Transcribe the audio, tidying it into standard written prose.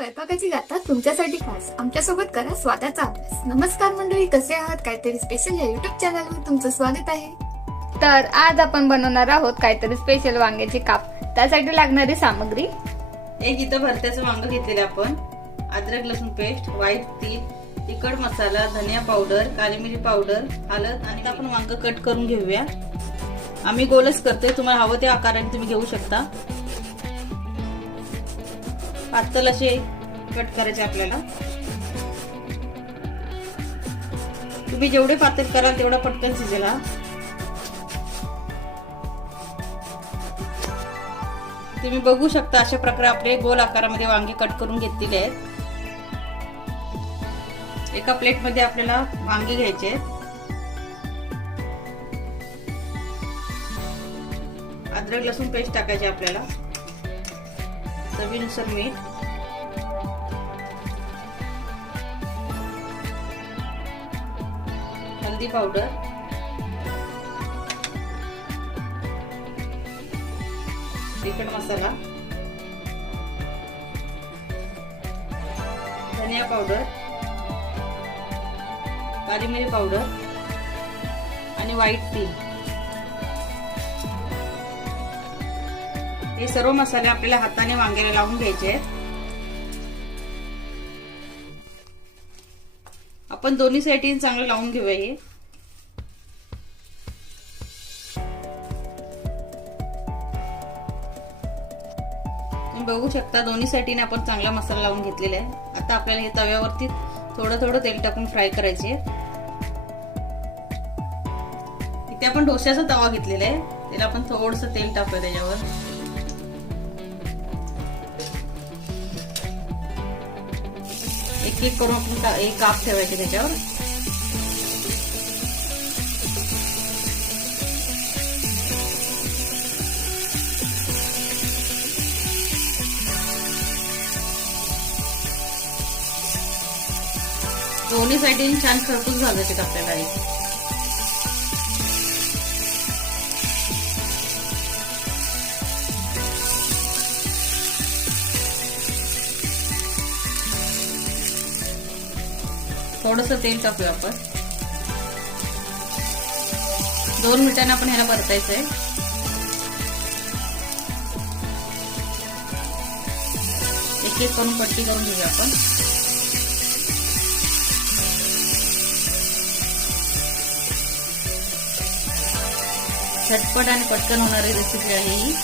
स्वयंपाकाची गाथा तुमच्यासाठी खास आमच्यासोबत करा स्वादाचा अभ्यास. नमस्कार मंडळी, कसे आहात? काहीतरी स्पेशल या युट्यूब चॅनलवर तुमचं स्वागत आहे. तर आज आपण बनवणार आहोत काहीतरी स्पेशल वांग्याचे काप. त्यासाठी लागणारी सामग्री: एक इथं भरत्याचं वांग घेतलेलं आपण, अद्रक लसूण पेस्ट, व्हाईट तीळ, तिखट मसाला, धनिया पावडर, काली मिरी पावडर, हळद. आणि आपण वांग कट करून घेऊया. आम्ही गोलच करतोय, तुम्हाला हवं त्या आकाराने तुम्ही घेऊ शकता. पातळ असे कट करायचे आपल्याला. तुम्ही जेवढे पातळ कराल तेवढा पटकन शिजेल. तुम्ही बघू शकता अशा प्रकारे आपले गोल आकारामध्ये वांगे कट करून घेतलेले आहेत. एका प्लेट मध्ये आपल्याला वांगे घ्यायचे आहेत. अद्रक लसूण पेस्ट टाकायचे आपल्याला, चवीनुसार मीठ, हळदी पावडर, तिखट मसाला, धनिया पावडर, काली मिरी पावडर आणि व्हाईट तीळ. हे सर्व मसाले आपल्याला हाताने वांग्याला लावून घ्यायचे आहेत. आपण दोन्ही साईडने चांगलं लावून घेऊया. हे तुम्ही बघू शकता दोन्ही साईडने आपण चांगला मसाला लावून घेतलेला आहे. आता आपल्याला हे तव्यावरती थोडं थोडं तेल टाकून फ्राय करायचे. इथे आपण डोश्याचा तवा घेतलेला आहे, त्याला आपण थोडंसं तेल टाकूया त्याच्यावर. एक एक करून आपण एक काप ठेवायचे त्याच्यावर. दोन्ही साईडने छान खरपूस झाले ते आपल्याला. थोडंसं तेल टाकूया आपण. 2 मिनिटांनी आपण ह्याला परतायचंय. एक एक करून पट्टी करून घेऊया आपण. झटपट आणि पटकन होणारी रेसिपी आहे ही.